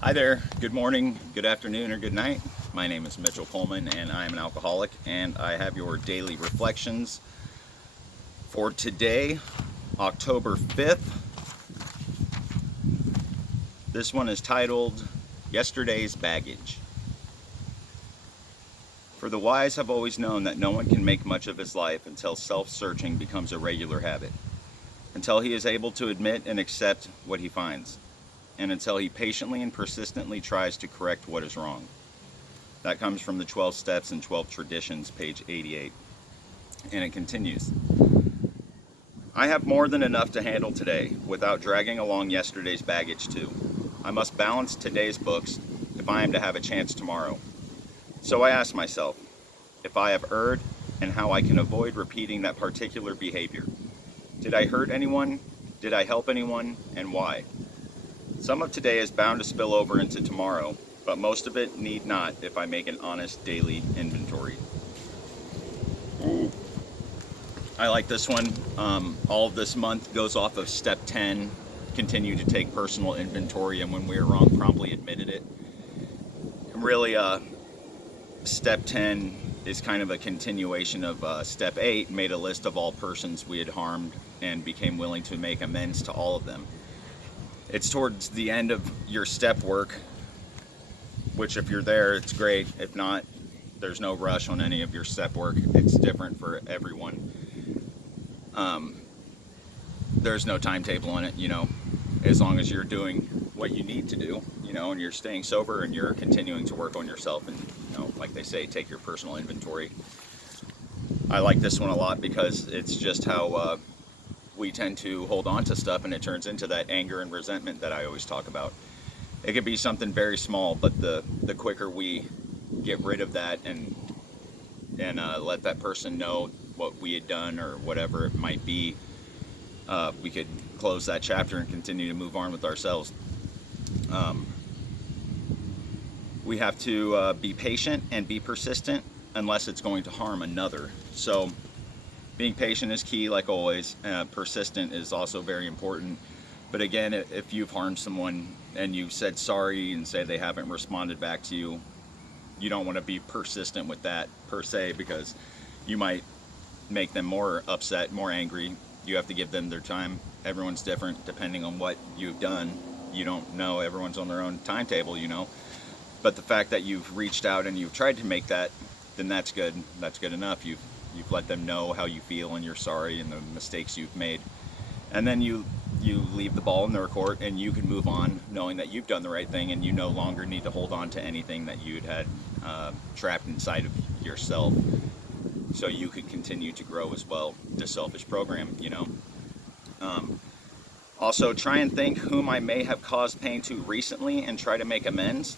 Hi there, good morning, good afternoon, or good night. My name is Mitchell Coleman and I am an alcoholic, and I have your daily reflections for today, October 5th. This one is titled Yesterday's Baggage. For the wise have always known that no one can make much of his life until self-searching becomes a regular habit, until he is able to admit and accept what he finds, and until he patiently and persistently tries to correct what is wrong. That comes from the 12 Steps and 12 Traditions, page 88. And it continues. I have more than enough to handle today without dragging along yesterday's baggage too. I must balance today's books if I am to have a chance tomorrow. So I ask myself if I have erred and how I can avoid repeating that particular behavior. Did I hurt anyone? Did I help anyone? And why? Some of today is bound to spill over into tomorrow, but most of it need not if I make an honest daily inventory. I like this one. All of this month goes off of step 10, continue to take personal inventory, and when we are wrong, promptly admitted it. And really, step 10 is kind of a continuation of step 8, made a list of all persons we had harmed and became willing to make amends to all of them. It's towards the end of your step work, which if you're there, it's great. If not, there's no rush on any of your step work. It's different for everyone. There's no timetable on it, as long as you're doing what you need to do, and you're staying sober and you're continuing to work on yourself and, like they say, take your personal inventory. I like this one a lot because it's just how we tend to hold on to stuff, and it turns into that anger and resentment that I always talk about. It could be something very small, but the quicker we get rid of that and let that person know what we had done or whatever it might be, we could close that chapter and continue to move on with ourselves. We have to be patient and be persistent unless it's going to harm another. So being patient is key, like always. Persistent is also very important. But again, if you've harmed someone and you've said sorry and say they haven't responded back to you, you don't want to be persistent with that per se, because you might make them more upset, more angry. You have to give them their time. Everyone's different depending on what you've done. You don't know. Everyone's on their own timetable, But the fact that you've reached out and you've tried to make that, then that's good. That's good enough. You've let them know how you feel and you're sorry and the mistakes you've made. And then you leave the ball in their court and you can move on knowing that you've done the right thing, and you no longer need to hold on to anything that you'd had trapped inside of yourself, so you could continue to grow as well. The selfish program, Also, try and think whom I may have caused pain to recently and try to make amends.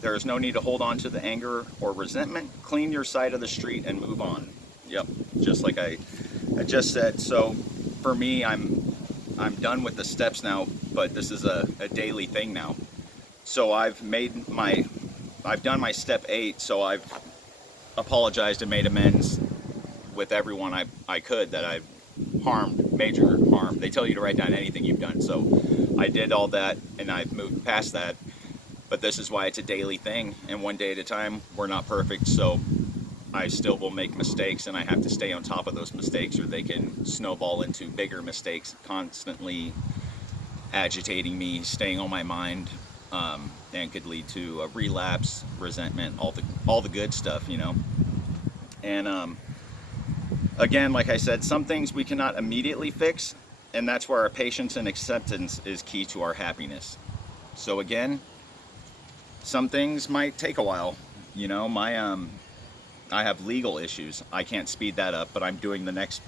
There is no need to hold on to the anger or resentment. Clean your side of the street and move on. Yep, just like I just said. So for me, I'm done with the steps now, but this is a daily thing now. So I've done my step 8, so I've apologized and made amends with everyone I could that I've harmed, major harm. They tell you to write down anything you've done. So I did all that and I've moved past that. But this is why it's a daily thing, and one day at a time. We're not perfect, so I still will make mistakes, and I have to stay on top of those mistakes, or they can snowball into bigger mistakes, constantly agitating me, staying on my mind, and could lead to a relapse, resentment, all the good stuff, And again, like I said, some things we cannot immediately fix, and that's where our patience and acceptance is key to our happiness. So again, some things might take a while. I have legal issues. I can't speed that up, but I'm doing the next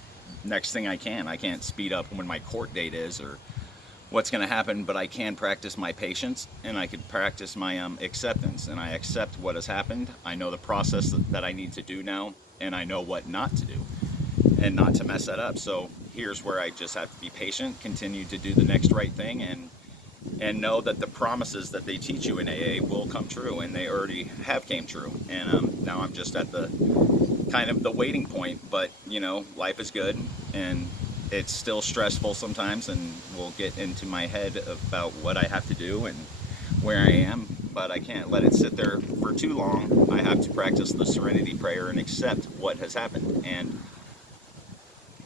thing I can. I can't speed up when my court date is or what's going to happen, but I can practice my patience, and I can practice my acceptance, and I accept what has happened. I know the process that I need to do now, and I know what not to do and not to mess that up. So here's where I just have to be patient, continue to do the next right thing, and know that the promises that they teach you in AA will come true, and they already have came true. And now I'm just at the kind of the waiting point, but life is good, and it's still stressful sometimes, and will get into my head about what I have to do, and where I am, but I can't let it sit there for too long. I have to practice the serenity prayer and accept what has happened, and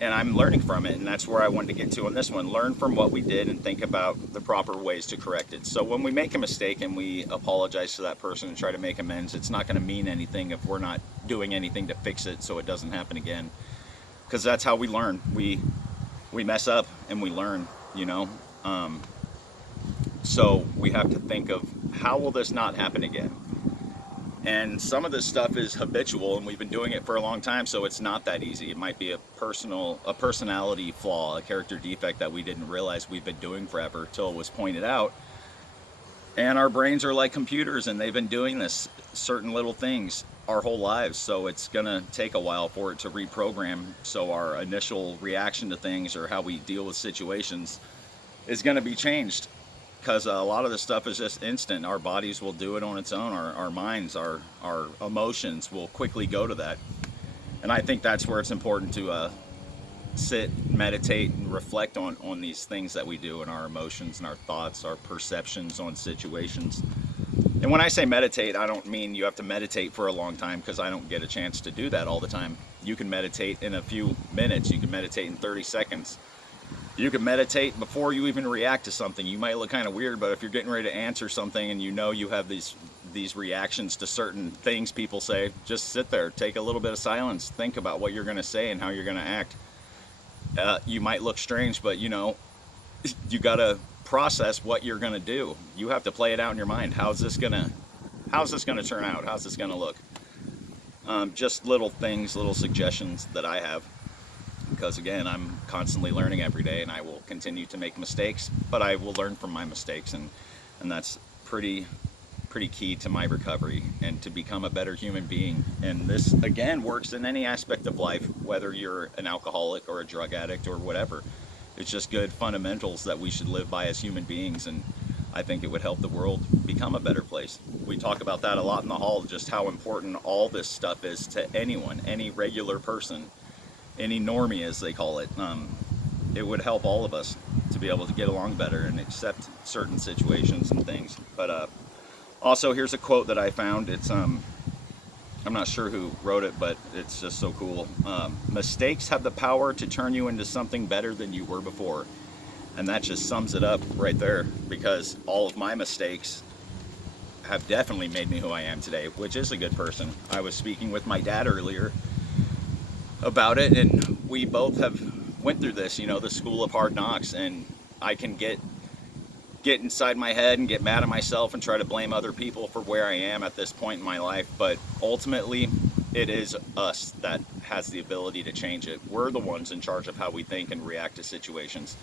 I'm learning from it, and that's where I wanted to get to on this one. Learn from what we did and think about the proper ways to correct it. So when we make a mistake and we apologize to that person and try to make amends, it's not going to mean anything if we're not doing anything to fix it so it doesn't happen again. Because that's how we learn. We mess up and we learn, you know. So we have to think of, how will this not happen again? And some of this stuff is habitual, and we've been doing it for a long time, so it's not that easy. It might be a personality flaw, a character defect that we didn't realize we've been doing forever till it was pointed out. And our brains are like computers, and they've been doing this certain little things our whole lives, so it's gonna take a while for it to reprogram. So our initial reaction to things, or how we deal with situations, is gonna be changed, because a lot of this stuff is just instant. Our bodies will do it on its own. Our minds, our emotions will quickly go to that. And I think that's where it's important to sit, meditate, and reflect on these things that we do, and our emotions and our thoughts, our perceptions on situations. And when I say meditate, I don't mean you have to meditate for a long time, because I don't get a chance to do that all the time. You can meditate in a few minutes. You can meditate in 30 seconds. You can meditate before you even react to something. You might look kind of weird, but if you're getting ready to answer something and you know you have these reactions to certain things people say, just sit there, take a little bit of silence, think about what you're going to say and how you're going to act. You might look strange, but you know, you got to process what you're going to do. You have to play it out in your mind. How's this going to turn out? How's this going to look? Just little things, little suggestions that I have. Because again, I'm constantly learning every day, and I will continue to make mistakes, but I will learn from my mistakes, and that's pretty key to my recovery and to become a better human being. And this again works in any aspect of life, whether you're an alcoholic or a drug addict or whatever. It's just good fundamentals that we should live by as human beings, and I think it would help the world become a better place. We talk about that a lot in the hall, just how important all this stuff is to anyone, any regular person, any normie as they call it. It would help all of us to be able to get along better and accept certain situations and things. But also, here's a quote that I found. It's I'm not sure who wrote it, but it's just so cool. Mistakes have the power to turn you into something better than you were before. And that just sums it up right there, because all of my mistakes have definitely made me who I am today, which is a good person. I was speaking with my dad earlier about it, and we both have went through this, you know, the school of hard knocks, and I can get inside my head and get mad at myself and try to blame other people for where I am at this point in my life, but ultimately it is us that has the ability to change it. We're the ones in charge of how we think and react to situations.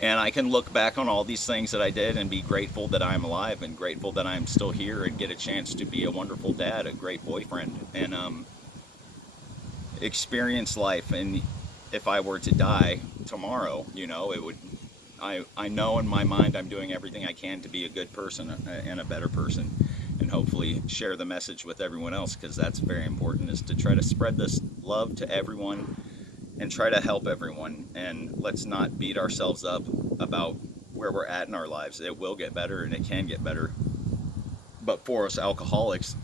And I can look back on all these things that I did and be grateful that I'm alive, and grateful that I'm still here, and get a chance to be a wonderful dad, a great boyfriend, and experience life. And if I were to die tomorrow, you know, it would, I know in my mind I'm doing everything I can to be a good person and a better person, and hopefully share the message with everyone else, because that's very important, is to try to spread this love to everyone and try to help everyone. And let's not beat ourselves up about where we're at in our lives. It will get better, and it can get better. But for us alcoholics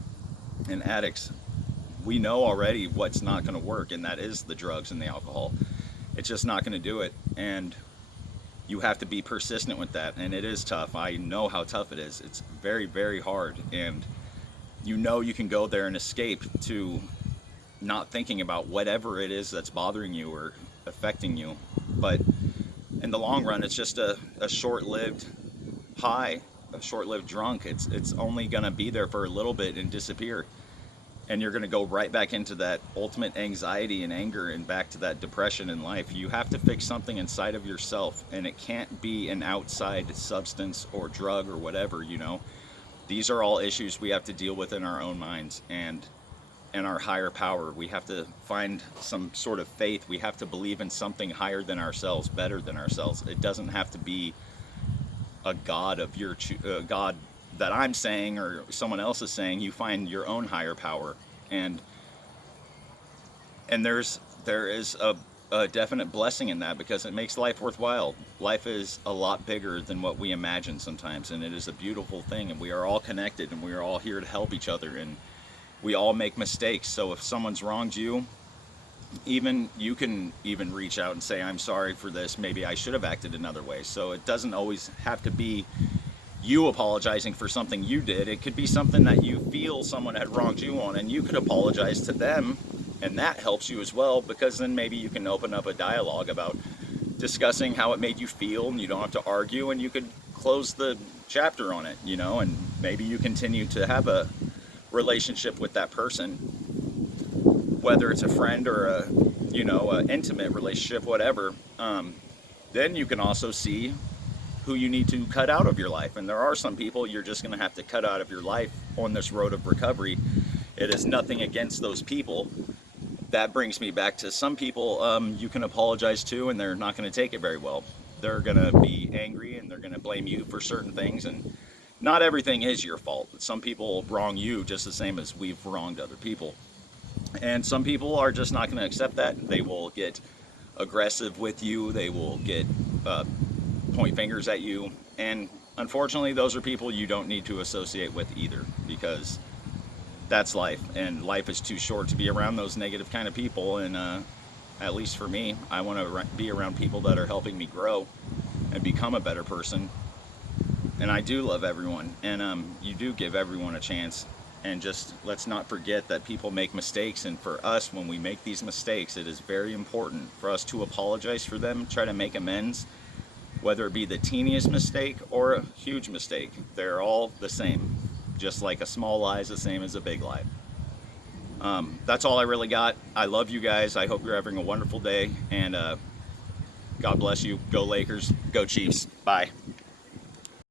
and addicts, we know already what's not going to work, and that is the drugs and the alcohol. It's just not going to do it, and you have to be persistent with that. And it is tough. I know how tough it is. It's very, very hard, and you know you can go there and escape to not thinking about whatever it is that's bothering you or affecting you. But in the long run, it's just a short-lived high, a short-lived drunk. It's only going to be there for a little bit and disappear. And you're going to go right back into that ultimate anxiety and anger, and back to that depression in life. You have to fix something inside of yourself, and it can't be an outside substance or drug or whatever, you know. These are all issues we have to deal with in our own minds, and our higher power. We have to find some sort of faith. We have to believe in something higher than ourselves, better than ourselves. It doesn't have to be a God of your God that I'm saying or someone else is saying. You find your own higher power, and there is a a definite blessing in that, because it makes life worthwhile. Life is a lot bigger than what we imagine sometimes, and it is a beautiful thing, and we are all connected, and we are all here to help each other, and we all make mistakes. So if someone's wronged you, even you can even reach out and say, I'm sorry for this, maybe I should have acted another way. So it doesn't always have to be you apologizing for something you did. It could be something that you feel someone had wronged you on, and you could apologize to them, and that helps you as well, because then maybe you can open up a dialogue about discussing how it made you feel, and you don't have to argue, and you could close the chapter on it, you know, and maybe you continue to have a relationship with that person, whether it's a friend or a, you know, an intimate relationship, whatever. Then you can also see who you need to cut out of your life. And there are some people you're just going to have to cut out of your life on this road of recovery. It is nothing against those people. That brings me back to some people you can apologize to, and they're not going to take it very well. They're going to be angry, and they're going to blame you for certain things, and not everything is your fault. Some people wrong you just the same as we've wronged other people. And some people are just not going to accept that. They will get aggressive with you. They will get point fingers at you. And unfortunately, those are people you don't need to associate with either, because that's life. And life is too short to be around those negative kind of people. And at least for me, I want to be around people that are helping me grow and become a better person. And I do love everyone. And you do give everyone a chance. And just let's not forget that people make mistakes, and for us, when we make these mistakes, it is very important for us to apologize for them, try to make amends, whether it be the teeniest mistake or a huge mistake. They're all the same, just like a small lie is the same as a big lie. That's all I really got. I love you guys. I hope you're having a wonderful day, and God bless you. Go Lakers, go Chiefs. Bye.